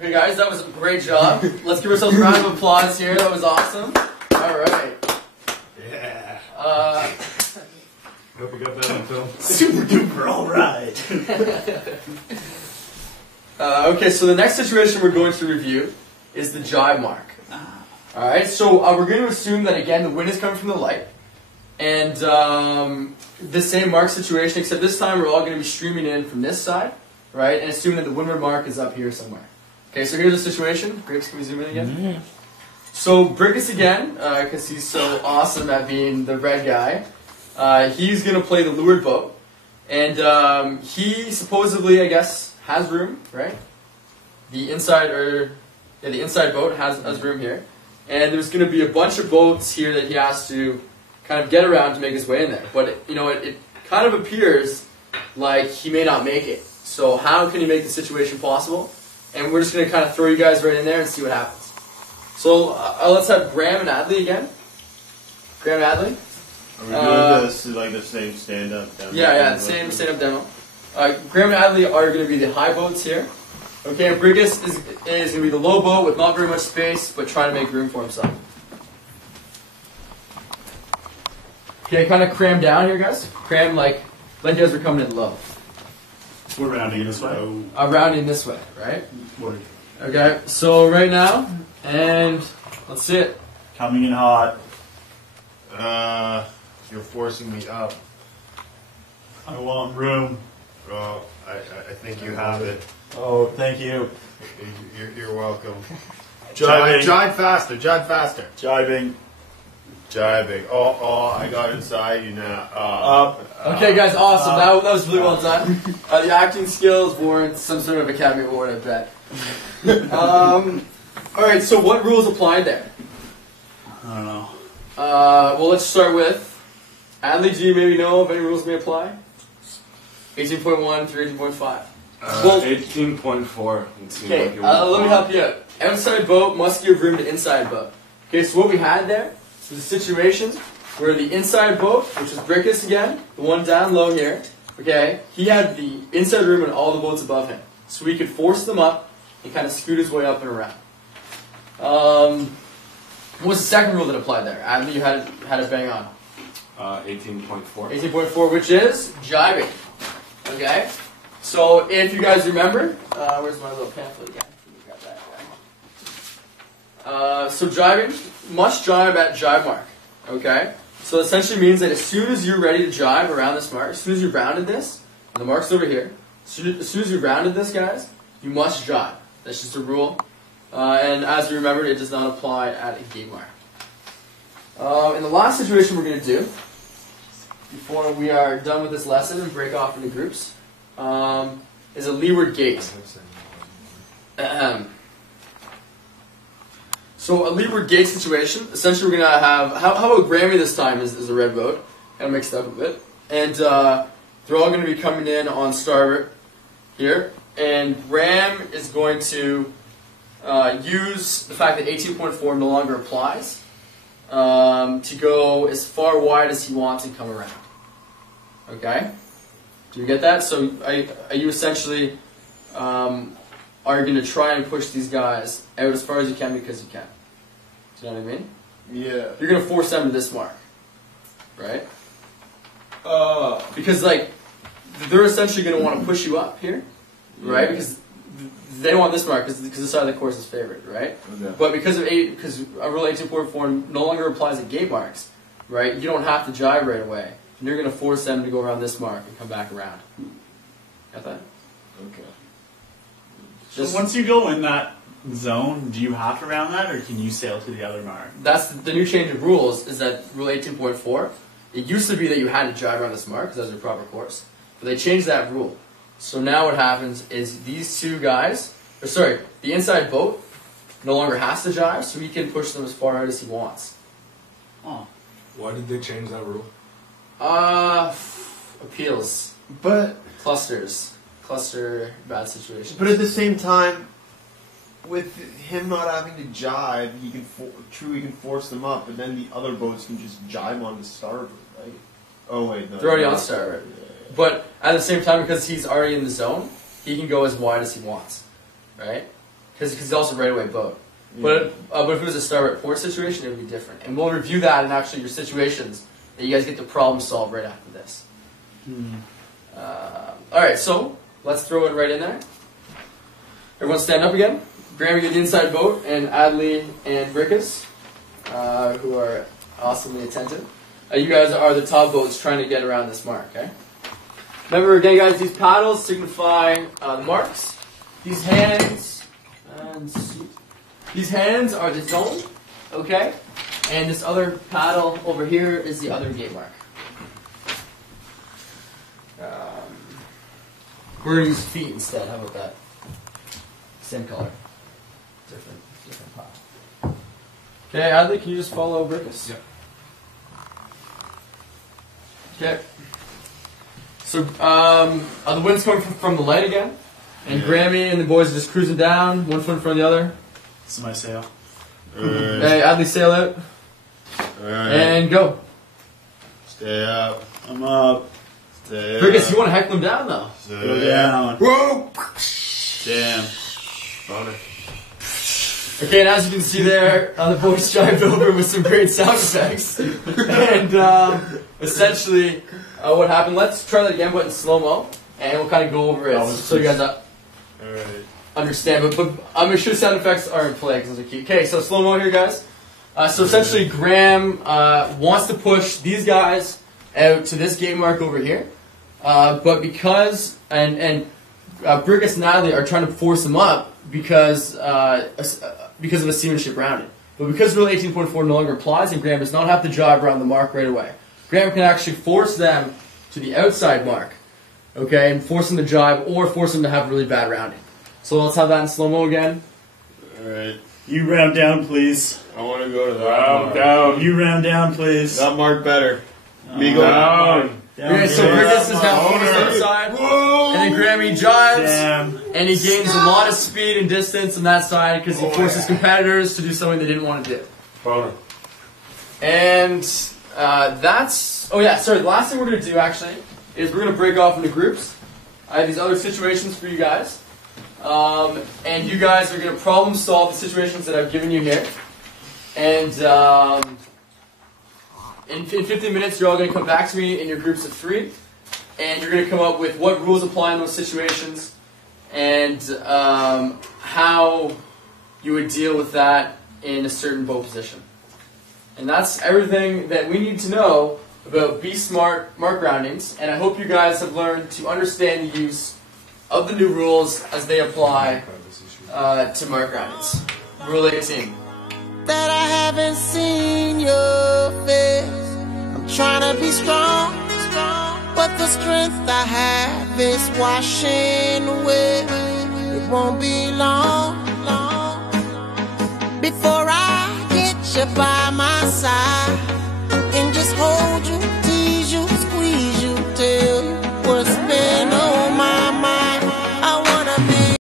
Okay, guys, that was a great job. Let's give ourselves a round of applause here. That was awesome. All right. Yeah. Hope we got that on film. Super duper, all right. Okay, so the next situation we're going to review is the jibe mark. All right, so we're going to assume that, again, the wind is coming from the light. And the same mark situation, except this time we're all going to be streaming in from this side, right? And assume that the windward mark is up here somewhere. Okay, so here's the situation. Griggs, can we zoom in again? Mm-hmm. So Brickus again, because he's so awesome at being the red guy, he's going to play the leeward boat. And he supposedly, I guess, has room, right? The inside boat has room here. And there's going to be a bunch of boats here that he has to kind of get around to make his way in there. But, you know, it kind of appears like he may not make it. So how can he make the situation possible? And we're just going to kind of throw you guys right in there and see what happens. So let's have Graham and Adley again. Graham and Adley. Are we doing this like the same stand-up demo? Yeah, the same stand-up demo. Graham and Adley are going to be the high boats here. Okay, and Brigus is going to be the low boat with not very much space, but trying to make room for himself. Okay, kind of cram down here, guys. Cram like you guys are coming in low. We're rounding this way. Rounding this way, right? Word. Okay, so right now, and let's see it. Coming in hot. You're forcing me up. I want room. Oh, I think you have it. Oh, thank you. You're welcome. Jibing. Jibe faster. Jibe faster. Jibing. Jibing. Oh, I got inside you now. Up. Okay, guys, awesome. That was really well done. The acting skills warrant some sort of Academy Award, I bet. All right, so what rules applied there? I don't know. Well, let's start with Adley. Do you maybe know if any rules may apply? 18.1 through 18.5. Well, 18.4. Okay, let me help you out. Outside boat must give room to inside boat. Okay, so what we had there was a situation where the inside boat, which is Brickus again, the one down low here, okay, he had the inside room and all the boats above him. So he could force them up and kind of scoot his way up and around. What was the second rule that applied there? Adley, you had it bang on. 18.4. 18.4, which is jibing. Okay? So if you guys remember, where's my little pamphlet again? Got that guy. So jibing, must jibe at jibe mark. Okay? So essentially means that as soon as you're ready to jibe around this mark, as soon as you rounded this, and the mark's over here, as soon as you rounded this, guys, you must jibe. That's just a rule. And as you remembered, it does not apply at a gate mark. In the last situation we're going to do, before we are done with this lesson and break off into groups, is a leeward gate. So a leeward gate situation, essentially we're going to have, how about Grammy this time is a red boat, kind of mixed up a bit, and they're all going to be coming in on starboard here, and Graham is going to use the fact that 18.4 no longer applies to go as far wide as he wants and come around. Okay? Do you get that? So are you essentially are going to try and push these guys out as far as you can because you can? Do you know what I mean? Yeah. You're going to force them to this mark. Right? Because, like, they're essentially going to want to push you up here. Right? Because they want this mark because this side of the course is favored, right? Okay. But because Rule 18.4 no longer applies at gate marks, right? You don't have to jibe right away. And you're going to force them to go around this mark and come back around. Got that? Okay. So once you go in that zone, do you have to round that, or can you sail to the other mark? That's the new change of rules. Is that Rule 18.4? It used to be that you had to jibe around this mark because that was your proper course, but they changed that rule. So now what happens is these two guys, the inside boat no longer has to jibe, so he can push them as far out as he wants. Oh. Why did they change that rule? Appeals. But Cluster bad situations. at the same time, with him not having to jibe, he can force them up, but then the other boats can just jibe on the starboard, right? Oh wait, no. They're already on starboard. But at the same time, because he's already in the zone, he can go as wide as he wants, right? because it's also right away boat. But if it was a starboard port situation, it would be different. And we'll review that in actually your situations that you guys get to problem solve right after this. All right, so let's throw it right in there. Everyone stand up again. Graham, get the inside boat, and Adley and Brickus, who are awesomely attentive. You guys are the top boats trying to get around this mark, okay? Remember, again, guys, these paddles signify the marks. These hands, these hands are the zone, okay? And this other paddle over here is the other gate mark. We're going to use feet instead. How about that? Same color. Different paddle. Okay, Adley, can you just follow Brickus? Yeah. Okay. So, the wind's coming from the light again, and Grammy and the boys are just cruising down, one foot in front of the other. This is my sail. Hey, Adley, sail out. And go. Stay up. I'm up. Stay Brickus, up. you want to heckle him down, though? Go down. Whoa! Damn. Boner. Okay, and as you can see there, the boys jived over with some great sound effects. And essentially, what happened, let's try that again, but in slow-mo, and we'll kind of go over it so you guys understand. But I'm sure sound effects are in play because those are key. Okay, so slow-mo here, guys. So essentially, Graham wants to push these guys out to this gate mark over here. But because, Brickus and Natalie are trying to force him up because of a seamanship rounding. But because Rule 18.4 no longer applies, and Graham does not have to jibe around the mark right away, Graham can actually force them to the outside mark, okay, and force them to jibe or force them to have really bad rounding. So let's have that in slow-mo again. Alright. You round down, please. I want to go to that Round mark. down. You round down, please. That mark better. Me go Down. Down, Okay, so please. Brickus is now on the outside, and then Grammy jives, Damn. and he gains a lot of speed and distance on that side because he forces competitors to do something they didn't want to do. Boner. And that's... Oh yeah, sorry, the last thing we're going to do, actually, is we're going to break off into groups. I have these other situations for you guys. And you guys are going to problem solve the situations that I've given you here. And in 15 minutes, you're all going to come back to me in your groups of 3. And you're going to come up with what rules apply in those situations and how you would deal with that in a certain boat position. And that's everything that we need to know about Be Smart mark roundings. And I hope you guys have learned to understand the use of the new rules as they apply to mark roundings. Rule 18. That I haven't seen your face. I'm trying to be strong, but the strength I have is washing away. It won't be long before I get you by my